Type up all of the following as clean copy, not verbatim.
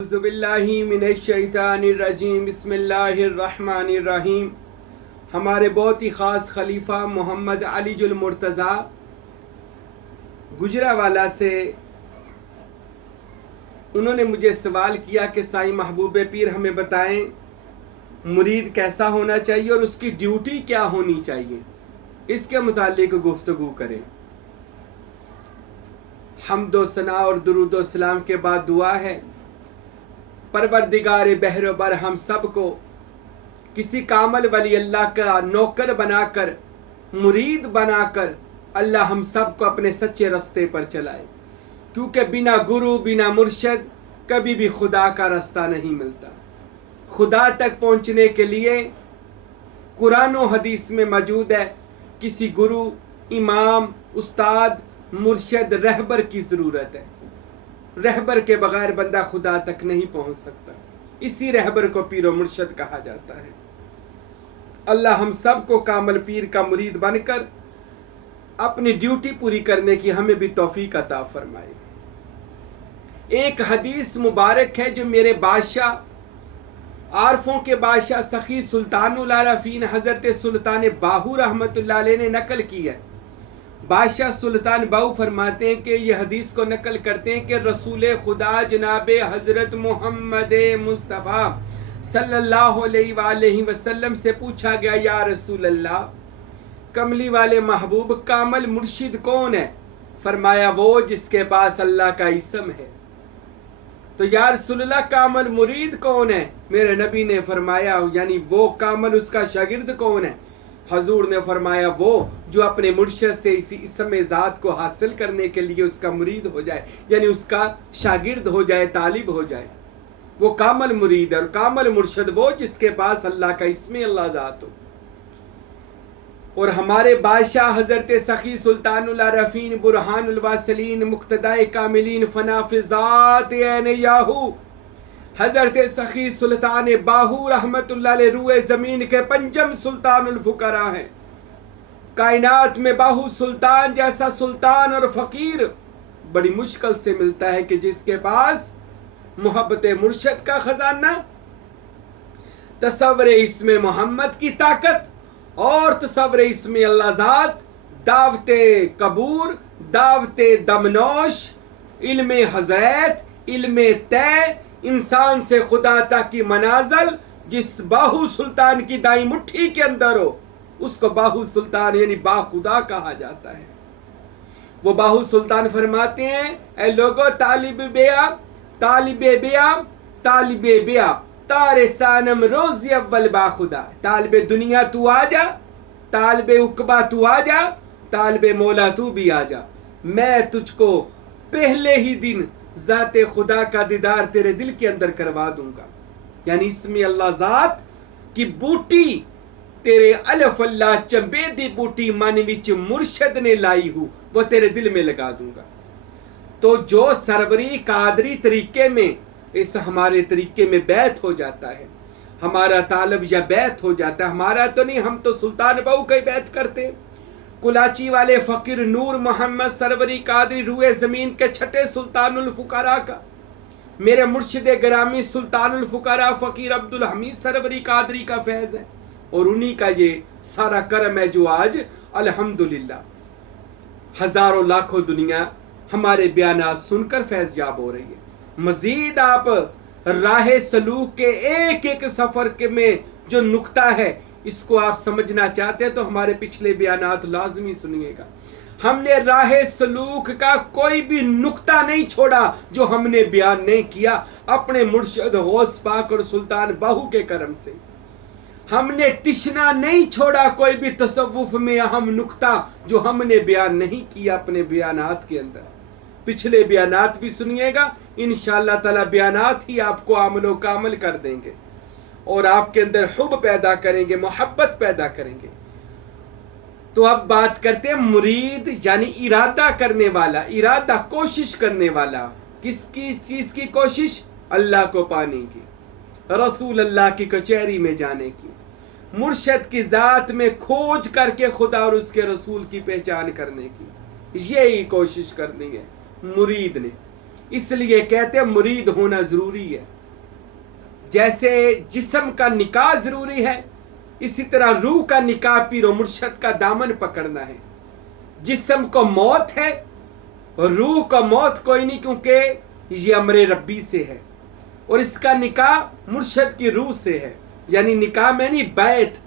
बिस्मिल्लाहिर्रहमानिर्रहीम बिस्मिल्लाहिर्रहमानिर्रहीम। हमारे बहुत ही ख़ास खलीफा मोहम्मद अलीजुल मुर्तज़ा गुजरावाला से उन्होंने मुझे सवाल किया कि साईं महबूब पीर हमें बताएं मुरीद कैसा होना चाहिए और उसकी ड्यूटी क्या होनी चाहिए, इसके मुतालिक गुफ्तगू करें। हम्दो सना और दुरूदो सलाम के बाद दुआ है, परवरदिगार बहरोबर हम सबको किसी कामल वली अल्लाह का नौकर बनाकर, मुरीद बनाकर अल्लाह हम सबको अपने सच्चे रास्ते पर चलाए, क्योंकि बिना गुरु बिना मुर्शद कभी भी खुदा का रास्ता नहीं मिलता। खुदा तक पहुंचने के लिए कुरान और हदीस में मौजूद है किसी गुरु, इमाम, उस्ताद, मुर्शद, रहबर की ज़रूरत है। रहबर के बगैर बंदा खुदा तक नहीं पहुंच सकता। इसी रहबर को पीर और मुर्शद कहा जाता है। अल्लाह हम सब को कामल पीर का मुरीद बनकर अपनी ड्यूटी पूरी करने की हमें भी तौफीक अता फरमाए। एक हदीस मुबारक है जो मेरे बादशाह, आरफों के बादशाह सखी सुल्तानुल आरफीन हजरत सुल्तान बाहू रहमतुल्लाह अलैह ने नकल की है। बादशाह सुल्तान बाहू फरमाते हैं कि यह हदीस को नकल करते हैं कि रसूल खुदा जनाब हजरत मोहम्मद मुस्तफ़ा सल्लल्लाहु अलैहि वसल्लम से पूछा गया, या रसूल अल्लाह, कमली वाले महबूब कामल मुर्शिद कौन है? फरमाया वो जिसके पास अल्लाह का इसम है। तो या रसूलल्लाह कामल मुरीद कौन है? मेरे नबी ने फरमाया यानी वो कामल उसका शागिर्द कौन है? हजूर ने फरमाया वो जो अपने मुर्शिद से इसी इसम ज़ात को हासिल करने के लिए उसका मुरीद हो जाए, यानी उसका शागिर्द हो जाए, तालिब हो जाए, वो कामल मुरीद है। और कामल मुर्शिद वो जिसके पास अल्लाह का इसम अल्लाह ज़ात हो। और हमारे बादशाह हजरत सखी सुल्तानुल आरफीन बुरहानुल वासिलीन मुक्तदाए कामिलीन फनाफिजात याहू हजरत सखी सुल्तान बाहू रहमतुल्लाह अलैह रूए जमीन के पंजम सुल्तानुल फुकरा हैं। कायनात में बाहू सुल्तान जैसा सुल्तान और फकीर बड़ी मुश्किल से मिलता है कि जिसके पास मोहब्बत मुर्शद का खजाना, तसव्वुर इस्म मोहम्मद की ताकत और तसव्वुर इस्म अल्लाह ज़ात, दावते कबूर, दावते दमनोश, इल्मे हजरत, इल्मे तय, इंसान से खुदा तक की मनाजल जिस बाहू सुल्तान की दाई मुट्ठी के अंदर हो, उसको बाहू सुल्तान यानी बाखुदा कहा जाता है। वो बाहू सुल्तान फरमाते हैं, ऐ लोगो तालिबे बेया, तालिबे बेया, तालिबे बेया, तारे सानम रोज़ अव्वल बाखुदा। तालिबे दुनिया तू आ जा, तालिबे उकबा तू आ जा, तालिबे मौला तू भी आ जा। मैं तुझको पहले ही दिन ज़ाते खुदा का दीदार तेरे दिल के अंदर करवा दूंगा, यानी इसमें अल्लाह ज़ात की बूटी तेरे अलफ अल्लाह चंबे दी बूटी मन विच मुर्शद ने लाई हूँ, वो तेरे दिल में लगा दूंगा। तो जो सरवरी कादरी तरीके में, इस हमारे तरीके में बैत हो जाता है, हमारा तालब या बैत हो जाता है, हमारा तो नहीं, हम तो सुल्तान बाहू का ही बैत करते। कुलाची वाले फ़कीर नूर मोहम्मद सरवरी कादरी रूए ज़मीन के छठे सुल्तानुल फुकरा का, मेरे मुर्शिद ग्रामी सुल्तानुल फुकरा फ़कीर अब्दुल हमीद सरवरी कादरी का फैज़ है। और उन्हीं का ये सारा करम है जो आज अल्हम्दुलिल्लाह हज़ारों लाखों दुनिया हमारे बयानात सुनकर फैज़ याब हो रही है। मज़ीद आप राह सलूक के एक एक सफ़र के में जो नुक्ता है, इसको आप समझना चाहते हैं तो हमारे पिछले बयानात लाजमी सुनिएगा। हमने राह सलूक का कोई भी नुक्ता नहीं छोड़ा जो हमने बयान नहीं किया। अपने मुर्शिद गौस पाक और सुल्तान बाहू के करम से हमने तिश्ना नहीं छोड़ा कोई भी तसव्वुफ में अहम नुक्ता जो हमने बयान नहीं किया अपने बयानात के अंदर। पिछले बयानात भी सुनिएगा, इंशाअल्लाह ताला बयानात ही आपको आमलो कामल कर देंगे और आपके अंदर हुब पैदा करेंगे, मोहब्बत पैदा करेंगे। तो अब बात करते हैं मुरीद यानी इरादा करने वाला, इरादा कोशिश करने वाला। किसकी चीज की कोशिश? अल्लाह को पाने की, रसूल अल्लाह की कचहरी में जाने की, मुर्शद की जात में खोज करके खुदा और उसके रसूल की पहचान करने की, यही कोशिश करनी है मुरीद ने। इसलिए कहते हैं मुरीद होना जरूरी है। जैसे जिस्म का निकाह जरूरी है, इसी तरह रूह का निकाह पीरो मुर्शद का दामन पकड़ना है। जिस्म को मौत है, रूह को मौत कोई नहीं, क्योंकि ये अमरे रब्बी से है, और इसका निकाह मुर्शद की रूह से है। यानी निकाह में नहीं, बैत,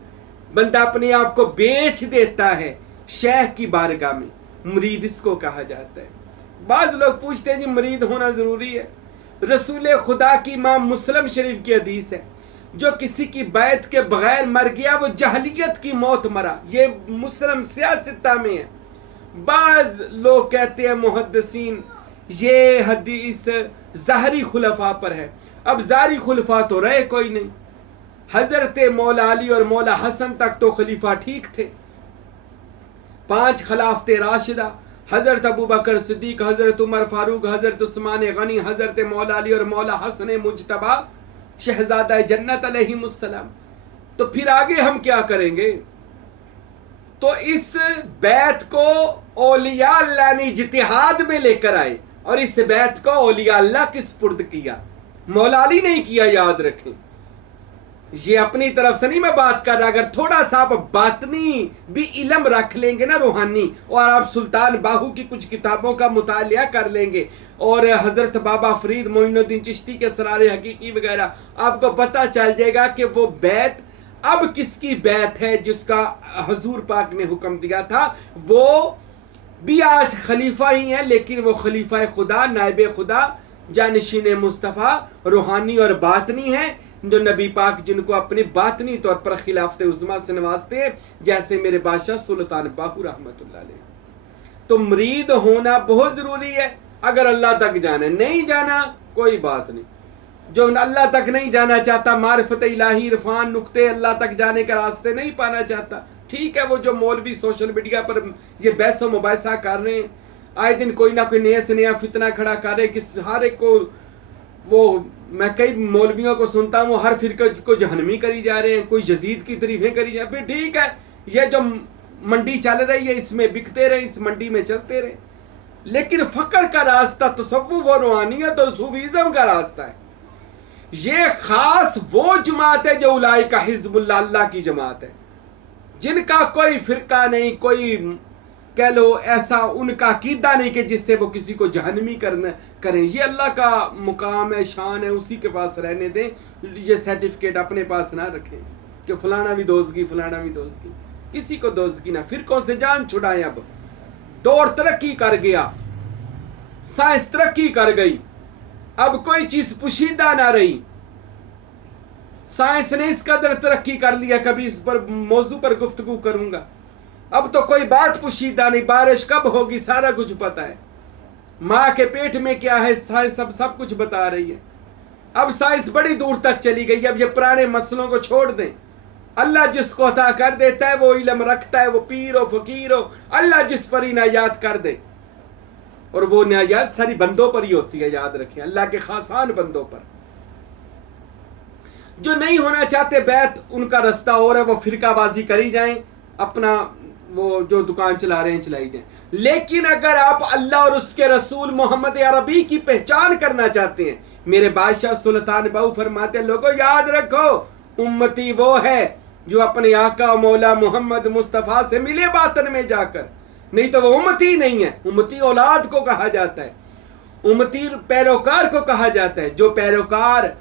बंदा अपने आप को बेच देता है शेख की बारगाह में, मुरीद इसको कहा जाता है। बाज लोग पूछते हैं जी मुरीद होना जरूरी है। रसूल खुदा की इमाम मुस्लिम शरीफ की हदीस है, जो किसी की बैत के बगैर मर गया वो जहलियत की मौत मरा। ये मुस्लिम सियासता में है। बाज लोग कहते हैं मुहद्दिसीन ये हदीस ज़ाहरी खुलफा पर है। अब ज़ाहरी खुलफा तो रहे कोई नहीं। हजरत मौला अली और मौला हसन तक तो खलीफा ठीक थे। 5 खिलाफते राशिदा, हजरत अबू बकर सिद्दीक, हजरत उमर फारूक, हजरत उस्मान गनी, हजरत मौला अली और मौला हसन मुजतबा शहजादा जन्नत अलैहिमुस्सलाम। तो फिर आगे हम क्या करेंगे? तो इस बैत को औलिया अल्लाह ने इज्तिहाद में लेकर आए, और इस बैत को औलिया अल्लाह के सुपुर्द किया, मौला अली नहीं किया। याद रखें, ये अपनी तरफ से नहीं मैं बात कर रहा। अगर थोड़ा सा आप बातनी भी इल्म रख लेंगे ना रूहानी, और आप सुल्तान बाहू की कुछ किताबों का मुतालिया कर लेंगे, और हजरत बाबा फरीद मोइनुद्दीन चिश्ती के सरारे हकीकी वगैरह, आपको पता चल जाएगा कि वो बैत अब किसकी बैत है जिसका हजूर पाक ने हुक्म दिया था। वो भी आज खलीफा ही है, लेकिन वो खलीफा खुदा, नायब खुदा, जानशीन मुस्तफ़ा, रूहानी और बातनी है, जो नबी पाक जिनको अपने बातनी तौर पर खिलाफत उज़्मा से नवाजते हैं, जैसे मेरे बादशाह सुल्तान बाहू रहमतुल्लाह अलैह। तो मुरीद होना बहुत जरूरी है। अगर अल्लाह तक जाना, नहीं जाना कोई बात नहीं। जो अल्लाह तक नहीं जाना चाहता, मारिफत इलाही, इरफान, नुक्ते, अल्लाह तक जाने का रास्ते नहीं पाना चाहता, ठीक है। वो जो मौलवी सोशल मीडिया पर ये बहस व मुबाहिसा कर रहे हैं, आए दिन कोई ना कोई नया से नया फितना खड़ा कर रहे हैं कि हर एक को, वो मैं कई मौलवियों को सुनता हूँ, हर फिरके को जहन्नमी करी जा रहे हैं, कोई यजीद की तारीफें करी जा रही हैं। फिर ठीक है, ये जो मंडी चल रही है इसमें बिकते रहे, इस मंडी में चलते रहे, लेकिन फकर का रास्ता तसव्वुफ और रूहानियत और सूफीज़्म का रास्ता है। ये खास वो जमात है जो उलाइका हिज़्बुल्लाह, अल्लाह की जमात है, जिनका कोई फिरका नहीं, कोई कह लो ऐसा उनका अकीदा नहीं कि जिससे वो किसी को जहन्नमी करें। ये अल्लाह का मुकाम है, शान है, उसी के पास रहने दें। ये सर्टिफिकेट अपने पास ना रखें कि फलाना भी दोस्तगी, फलाना भी दोस्तगी, किसी को दोस्तगी ना। फिरकों से जान छुड़ाएं। अब दौर तरक्की कर गया, साइंस तरक्की कर गई, अब कोई चीज पुशीदा ना रही। साइंस ने इस कदर तरक्की कर लिया, कभी इस पर मौजू पर गुफ्तगू करूंगा। अब तो कोई बात पुशीदा नहीं, बारिश कब होगी सारा कुछ पता है, माँ के पेट में क्या है साइंस सब कुछ बता रही है। अब साइंस बड़ी दूर तक चली गई। अब ये पुराने मसलों को छोड़ दें। अल्लाह जिसको अता कर देता है वो इल्म रखता है, वो पीर हो फकीर हो, अल्लाह जिस पर ही नायात कर दे, और वो नायात सारी बंदों पर ही होती है। याद रखें, अल्लाह के खासान बंदों पर। जो नहीं होना चाहते बैत, उनका रास्ता और है, वो फिरकाबाजी करी जाएं, अपना वो जो दुकान चला रहे हैं चलाई जाए। लेकिन अगर आप अल्लाह और उसके रसूल मोहम्मद अरबी की पहचान करना चाहते हैं, मेरे बादशाह सुल्तान बाहू फरमाते हैं, लोगों याद रखो, उम्मती वो है जो अपने आका मौला मोहम्मद मुस्तफ़ा से मिले बातन में जाकर, नहीं तो वो उम्मती नहीं है। उम्मती औलाद को कहा जाता है, उम्मती पैरोकार को कहा जाता है। जो पैरोकार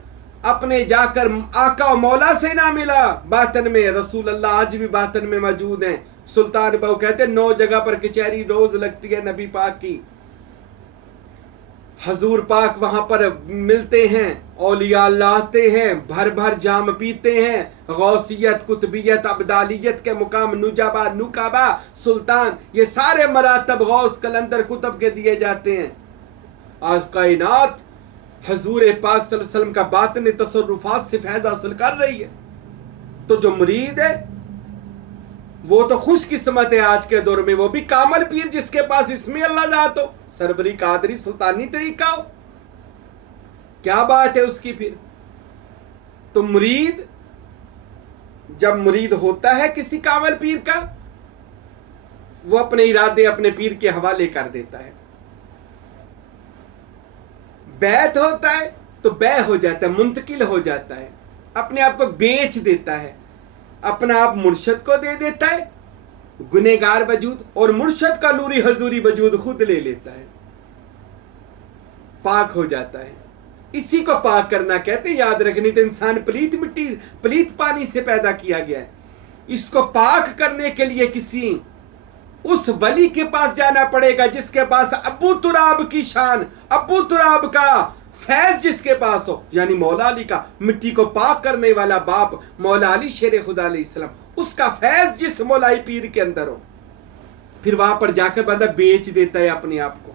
अपने जाकर आका मौला से ना मिला बातन में, रसूल अल्लाह आज भी बातन में मौजूद हैं। सुल्तान बाहू कहते हैं 9 जगह पर कचहरी रोज लगती है नबी पाक की, हजूर पाक वहां पर मिलते हैं, औलिया अल्लाह आते हैं, भर भर जाम पीते हैं, गौसियत, कुतबियत, अब्दालियत के मुकाम, नुजाबा, नुकाबा, सुल्तान, ये सारे मरातब गौस कलंदर कुतब के दिए जाते हैं। आज कायनात हजूर पाक सल्लल्लाहु अलैहि वसल्लम का बातनी तसर्रुफात से फैज़ हासिल कर रही है। तो जो मुरीद है वो तो खुशकिस्मत है आज के दौर में, वो भी कामल पीर जिसके पास इसमें अल्लाह जात हो, सरबरी कादरी सुल्तानी तरीका हो, क्या बात है उसकी। फिर तो मुरीद जब मुरीद होता है किसी कामल पीर का, वो अपने इरादे अपने पीर के हवाले कर देता है। बैत होता है तो बै हो जाता है, मुंतकिल हो जाता है, अपने आप को बेच देता है, अपना आप मुर्शद को दे देता है, गुनेगार वजूद, और मुर्शद का नूरी हजूरी वजूद खुद ले लेता है, पाक हो जाता है। इसी को पाक करना कहते हैं। याद रखनी, तो इंसान पलीत मिट्टी पलीत पानी से पैदा किया गया है। इसको पाक करने के लिए किसी उस वली के पास जाना पड़ेगा जिसके पास अबू तुराब की शान, अबू तुराब का फैज जिसके पास हो, यानी मौला अली का, मिट्टी को पाक करने वाला बाप मौला अली शेर खुदा अलैहिस्सलाम, उसका फैज जिस मौलाई पीर के अंदर हो, फिर वहां पर जाकर बंदा बेच देता है अपने आप को।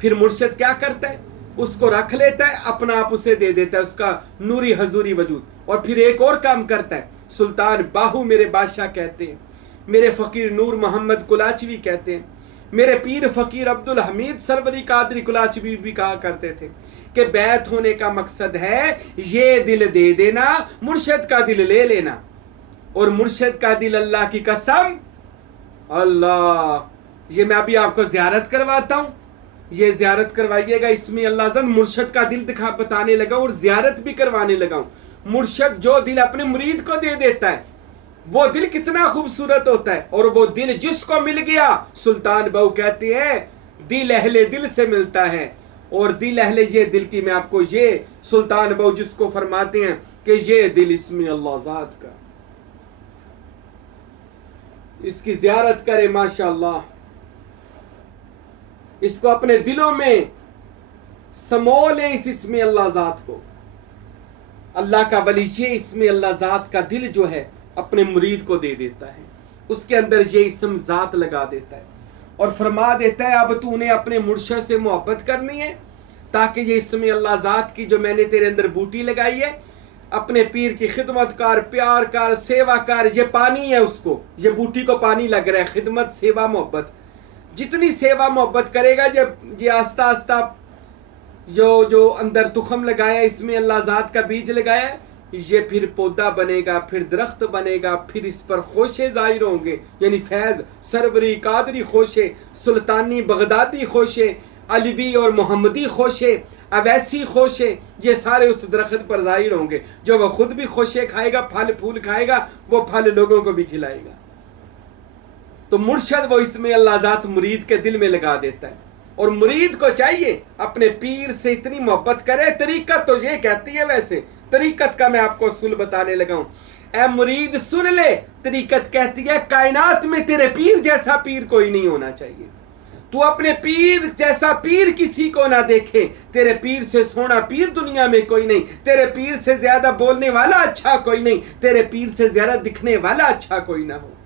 फिर मुर्शिद क्या करता है, उसको रख लेता है, अपना आप उसे दे देता है, उसका नूरी हजूरी वजूद। और फिर एक और काम करता है, सुल्तान बाहू मेरे बादशाह कहते हैं, मेरे फकीर नूर मोहम्मद कुलाचवी कहते हैं, मेरे पीर फकीर अब्दुल हमीद सरवरी कादरी कुलाचवी भी कहा करते थे कि बैत होने का मकसद है ये दिल दे देना, मुर्शिद का दिल ले लेना। और मुर्शिद का दिल, अल्लाह की कसम, अल्लाह, ये मैं अभी आपको ज़ियारत करवाता हूँ, ये ज़ियारत करवाइएगा। इसमें अल्लाह जन मुर्शिद का दिल दिखा बताने लगा और ज़ियारत भी करवाने लगा हूँ। मुर्शिद जो दिल अपने मुरीद को दे देता है, वो दिल कितना खूबसूरत होता है। और वो दिल जिसको मिल गया, सुल्तान बहू कहती है, दिल अहले दिल से मिलता है। और दिल अहले, ये दिल की मैं आपको, ये सुल्तान बहू जिसको फरमाते हैं कि ये दिल इसमें अल्लाह ज़ात का, इसकी ज़ियारत करे माशाअल्लाह, इसको अपने दिलों में समो ले, इस इसमें अल्लाह ज़ात को। अल्लाह का वली ये इसमें अल्लाह ज़ात का दिल जो है अपने मुरीद को दे देता है, उसके अंदर ये इसम ज़ात लगा देता है और फरमा देता है अब तूने अपने मुर्शिद से मोहब्बत करनी है, ताकि ये इसमें अल्लाह ज़ात की जो मैंने तेरे अंदर बूटी लगाई है, अपने पीर की खिदमतकार, प्यारकार, सेवाकार, ये पानी है, उसको, ये बूटी को पानी लग रहा है। खिदमत, सेवा, मोहब्बत, जितनी सेवा मोहब्बत करेगा, जब ये आस्ता आस्ता जो अंदर तुखम लगाया, इसमें अल्लाह ज़ात का बीज लगाया, ये फिर पौधा बनेगा, फिर दरख्त बनेगा, फिर इस पर खोशे जाहिर होंगे, यानी फैज़, सरवरी, कादरी खोशे, सुल्तानी, बगदादी खोशे, अलवी और मोहम्मदी खोशे, अवैसी खोशे, ये सारे उस दरख्त पर जाहिर होंगे, जो वह खुद भी खोशे खाएगा, फल फूल खाएगा, वो फल लोगों को भी खिलाएगा। तो मुर्शिद वो इसमें अल्लाह ज़ात मुरीद के दिल में लगा देता है। और मुरीद को चाहिए अपने पीर से इतनी मोहब्बत करे। तरीकत तो ये कहती है, वैसे तरीकत का मैं आपको असूल बताने लगा हूं। ऐ मुरीद सुन ले, तरीकत कहती है कायनात में तेरे पीर जैसा पीर कोई नहीं होना चाहिए। तू अपने पीर जैसा पीर किसी को ना देखे, तेरे पीर से सोना पीर दुनिया में कोई नहीं, तेरे पीर से ज्यादा बोलने वाला अच्छा कोई नहीं, तेरे पीर से ज्यादा दिखने वाला अच्छा कोई ना हो।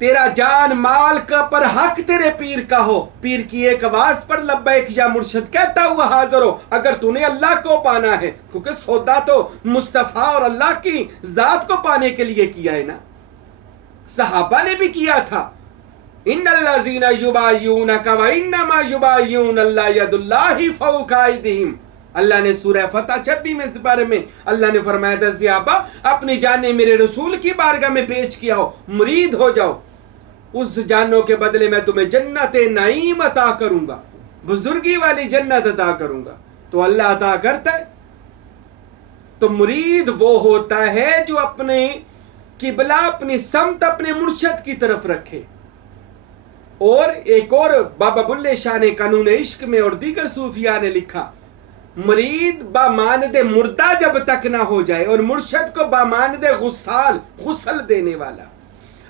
तेरा जान माल का पर हक तेरे पीर का हो, पीर की एक आवाज पर लब्बैक या मुर्शिद कहता हुआ हाजिर हो, अगर तूने अल्लाह को पाना है, क्योंकि सौदा तो मुस्तफा और अल्लाह की जात को पाने के लिए किया है ना। सहाबा ने भी किया था, इन्नल्लज़ीना युबाय्यूनका व इन्नमा युबाय्यूनल्लाह यदुल्लाहि फौका अयदीहिम। अल्लाह ने सूरह फतह 26 में इस बारे में अल्लाह ने फरमाया था, ज़ियाबा अपनी जाने मेरे रसूल की बारगाह में पेश किया हो, मुरीद हो जाओ, उस जानों के बदले मैं तुम्हें जन्नत नईम अता करूंगा, बुजुर्गी वाली जन्नत अता करूंगा। तो अल्लाह अता करता है। तो मुरीद वो होता है जो अपने किबला, अपनी समत अपने मुर्शिद की तरफ रखे। और एक और बाबा बुल्ले शाह ने कानून इश्क में और दीगर सूफिया ने लिखा, मुरीद बामानदे मुर्दा जब तक ना हो जाए, और मुर्शिद को बामानदे गुस्साल, गुस्ल देने वाला।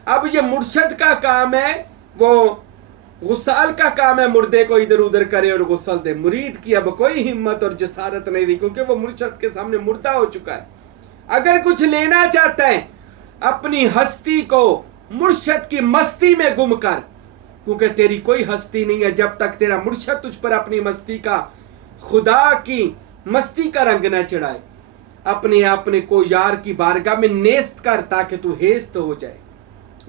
अब ये मुर्शिद का काम है, वो गुस्साल का काम है मुर्दे को इधर उधर करे और गुस्ल दे। मुरीद की अब कोई हिम्मत और जसारत नहीं रही, क्योंकि वो मुर्शिद के सामने मुर्दा हो चुका है। अगर कुछ लेना चाहता है, अपनी हस्ती को मुर्शिद की मस्ती में गुम कर, क्योंकि तेरी कोई हस्ती नहीं है जब तक तेरा मुर्शिद तुझ पर अपनी मस्ती का, खुदा की मस्ती का रंग न चढ़ाए। अपने को यार की बारगाह में नेस्त कर, ताकि तू हेस्त हो जाए।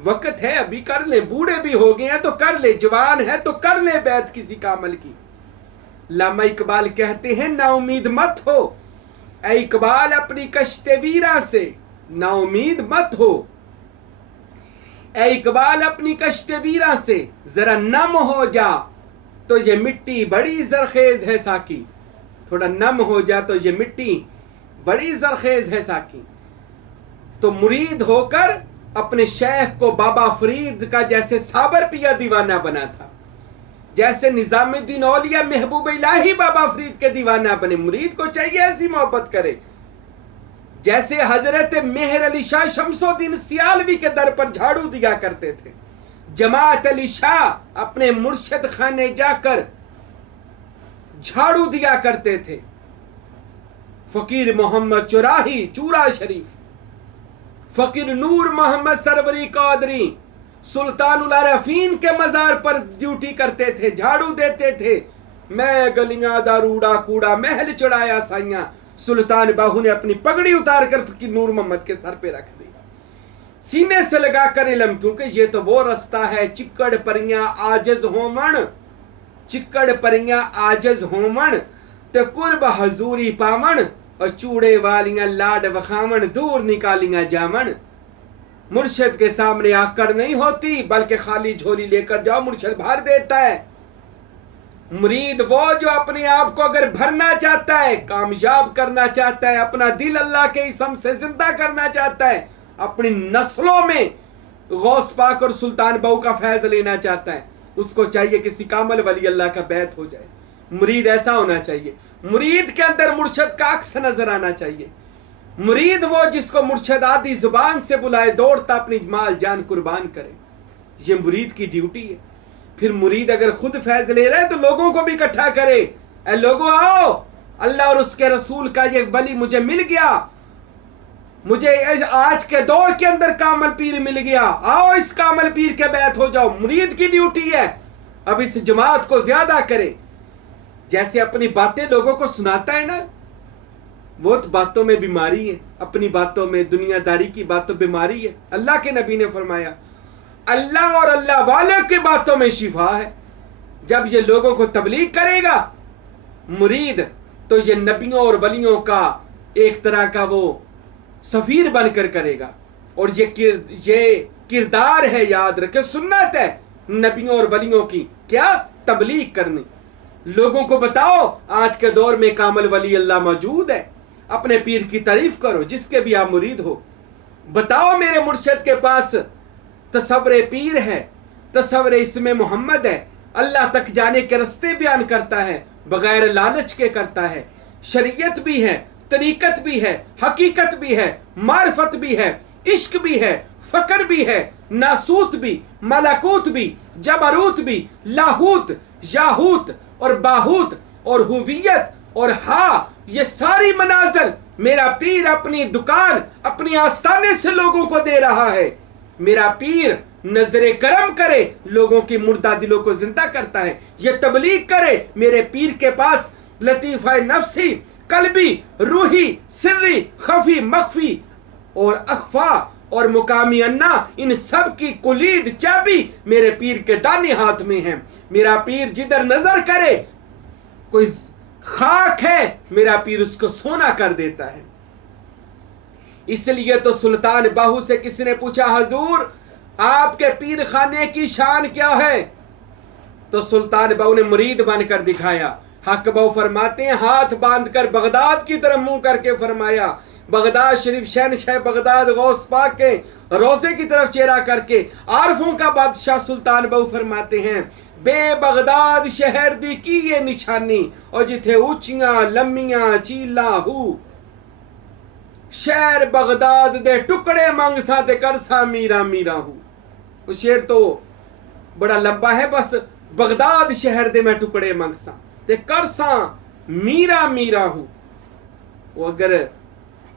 वक्त है, अभी कर ले, बूढ़े भी हो गए हैं तो कर ले, जवान है तो कर ले बैत किसी का अमल की। लामा इकबाल कहते हैं, ना उम्मीद मत हो ऐ इकबाल अपनी कश्ते वीरा से, ना उम्मीद मत हो ऐ इकबाल अपनी कश्ते वीरा से, जरा नम हो जा तो ये मिट्टी बड़ी जरखेज है साकी, थोड़ा नम हो जा तो ये मिट्टी बड़ी जरखेज है साकी। तो मुरीद होकर अपने शेख को बाबा फरीद का जैसे साबर पिया दीवाना बना था, जैसे निजामुद्दीन औलिया महबूब इलाही बाबा फरीद के दीवाना बने। मुरीद को चाहिए ऐसी मोहब्बत करे। जैसे हजरत मेहर अली शाह शमसुद्दीन सियालवी के दर पर झाड़ू दिया करते थे, जमात अली शाह अपने मुर्शिद खाने जाकर झाड़ू दिया करते थे। फकीर मोहम्मद चुराही चूरा शरीफ, फकीर नूर मोहम्मद सरवरी कादरी सुल्तानुल आरफीन के मजार पर ड्यूटी करते थे, झाड़ू देते थे। मैं गलियां दारूड़ा कूड़ा महल चढ़ाया साइयां, सुल्तान बाहू ने अपनी पगड़ी उतार कर फकीर नूर मोहम्मद के सर पे रख दी, सीने से लगा कर इलम, क्योंकि ये तो वो रास्ता है चिक्कड़ परियां आजज होमन, चिक्कड़ परियां आजज होमन ते कुर्ब हजूरी पावन, और चूड़े वालियां लाड वखावन दूर निकालियां जामन। मुर्शिद के सामने आकर नहीं होती, बल्कि खाली झोली लेकर जाओ, मुर्शिद भर देता है। मुरीद वो जो अपने आप को अगर भरना चाहता है, कामयाब करना चाहता है, अपना दिल अल्लाह के इसम से जिंदा करना चाहता है, अपनी नस्लों में गौस पाक और सुल्तान बहू का फैज लेना चाहता है, उसको चाहिए किसी कामल वली अल्लाह का बैत हो जाए। मुरीद ऐसा होना चाहिए। मुरीद के अंदर मुर्शिद का अक्स नजर आना चाहिए। मुरीद वो जिसको मुर्शिद आदि जुबान से बुलाए, दौड़ता अपनी माल जान कुर्बान करे। ये मुरीद की ड्यूटी है। फिर मुरीद अगर खुद फैज ले रहा है तो लोगों को भी इकट्ठा करे। ए लोगों आओ, अल्लाह और उसके रसूल का ये वली मुझे मिल गया, मुझे आज के दौर के अंदर कामल पीर मिल गया, आओ इस कामल पीर के बैत हो जाओ। मुरीद की ड्यूटी है। अब इस जमात को ज्यादा करे। जैसे अपनी बातें लोगों को सुनाता है ना, वो तो बातों में बीमारी है, अपनी बातों में दुनियादारी की बातों बीमारी है। अल्लाह के नबी ने फरमाया अल्लाह और अल्लाह वाले की बातों में शिफा है। जब ये लोगों को तबलीग करेगा मुरीद, तो ये नबियों और वलियों का एक तरह का वो सफीर बनकर करेगा। और ये किरदार है, याद रखे, सुन्नत है नबियों और वलियों की, क्या तबलीग करनी। लोगों को बताओ आज के दौर में कामल वली अल्लाह मौजूद है, अपने पीर की तारीफ करो जिसके भी आप मुरीद हो। बताओ मेरे मुर्शिद के पास तसव्वुर पीर है, तसव्वुर इसमें मोहम्मद है, अल्लाह तक जाने के रास्ते बयान करता है, बगैर लालच के करता है, शरीयत भी है, तरीकत भी है, हकीकत भी है, मार्फत भी है, इश्क भी है, फकर भी है, नासूत भी, मलाकूत भी, जबरूत भी, लाहूत, याहूत और बाहूत और हुवियत और ये सारी मनाज़िल मेरा पीर अपनी दुकान, अपनी आस्ताने से लोगों को दे रहा है। मेरा पीर नजरे करम करे, लोगों की मुर्दा दिलों को जिंदा करता है। ये तबलीग करे। मेरे पीर के पास लतीफ़ा नफ्सी, कल्बी, रूही, सिर्री, खफी, मख्फी और अखफा और मुकामी अन्ना, इन सब की कुलीद चाबी मेरे पीर के दाने हाथ में है। मेरा पीर जिधर नजर करे कोई खाक है, मेरा पीर उसको सोना कर देता है। इसलिए तो सुल्तान बाहू से किसी ने पूछा, हजूर आपके पीर खाने की शान क्या है? तो सुल्तान बाहू ने मुरीद बनकर दिखाया। हक बाहू फरमाते हैं, हाथ बांधकर बगदाद की तरफ मुंह करके फरमाया, बगदाद शरीफ शहनशाह बगदाद गौस पाक के रोजे की तरफ चेहरा करके आरफों का बादशाह सुल्तान बाहू फरमाते हैं, बे बगदाद शहर दी की ये निशानी, और जिथे ऊंचियां लम्मियां चीला हूं, शहर बगदाद दे टुकड़े मंगसा ते करसा मीरा मीरा हूं। वो शेर तो बड़ा लंबा है, बस बगदाद शहर दे मैं टुकड़े मंगसा ते करसा मीरा मीरा हूं। वो अगर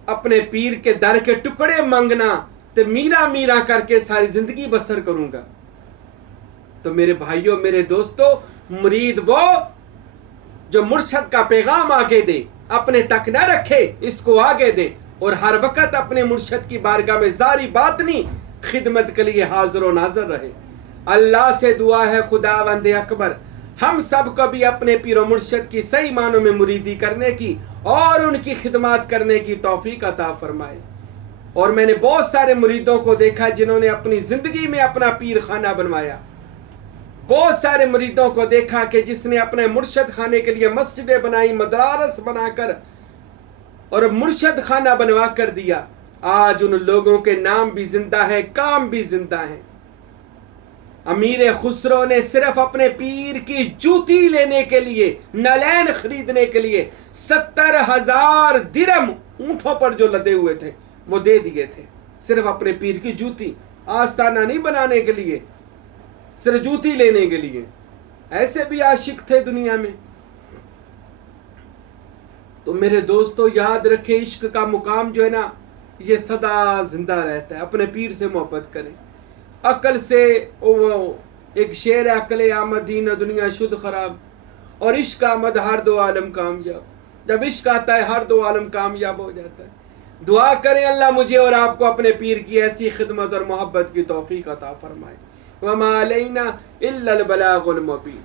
अपने पीर के दर के टुकड़े मंगना ते मीरा मीरा करके सारी जिंदगी बसर करूंगा। तो मेरे भाइयों, मेरे दोस्तों, मुरीद वो जो मुर्शद का पैगाम आगे दे, अपने तक न रखे, इसको आगे दे, और हर वक्त अपने मुर्शद की बारगाह में जारी बातनी खिदमत के लिए हाजिर और नाजर रहे। अल्लाह से दुआ है खुदावंद अकबर हम सब को भी अपने पीरो मुर्शद की सही मानों में मुरीदी करने की और उनकी खिदमत करने की तौफीक अता फरमाए। और मैंने बहुत सारे मुरीदों को देखा जिन्होंने अपनी जिंदगी में अपना पीर खाना बनवाया। बहुत सारे मुरीदों को देखा कि जिसने अपने मुर्शद खाने के लिए मस्जिदें बनाई, मदरारस बनाकर और मुर्शद खाना बनवा कर दिया। आज उन लोगों के नाम भी जिंदा है, काम भी जिंदा है। अमीर खुसरो ने सिर्फ अपने पीर की जूती लेने के लिए, नलैन खरीदने के लिए 70,000 दिरम ऊंटों पर जो लदे हुए थे वो दे दिए थे, सिर्फ अपने पीर की जूती, आस्ताना नहीं बनाने के लिए, सिर्फ जूती लेने के लिए। ऐसे भी आशिक थे दुनिया में। तो मेरे दोस्तों याद रखें, इश्क का मुकाम जो है ना ये सदा जिंदा रहता है। अपने पीर से मोहब्बत करें। अकल से एक शेर है, अकल आमद दीन दुनिया शुद्ध खराब, और इश्क आमद हर दो आलम कामयाब। जब इश्क आता है हर दो आलम कामयाब हो जाता है। दुआ करें अल्लाह मुझे और आपको अपने पीर की ऐसी खिदमत और मोहब्बत की तौफीक अता फरमाए। वमा अलैना इल्लल बलागुल मुबीन।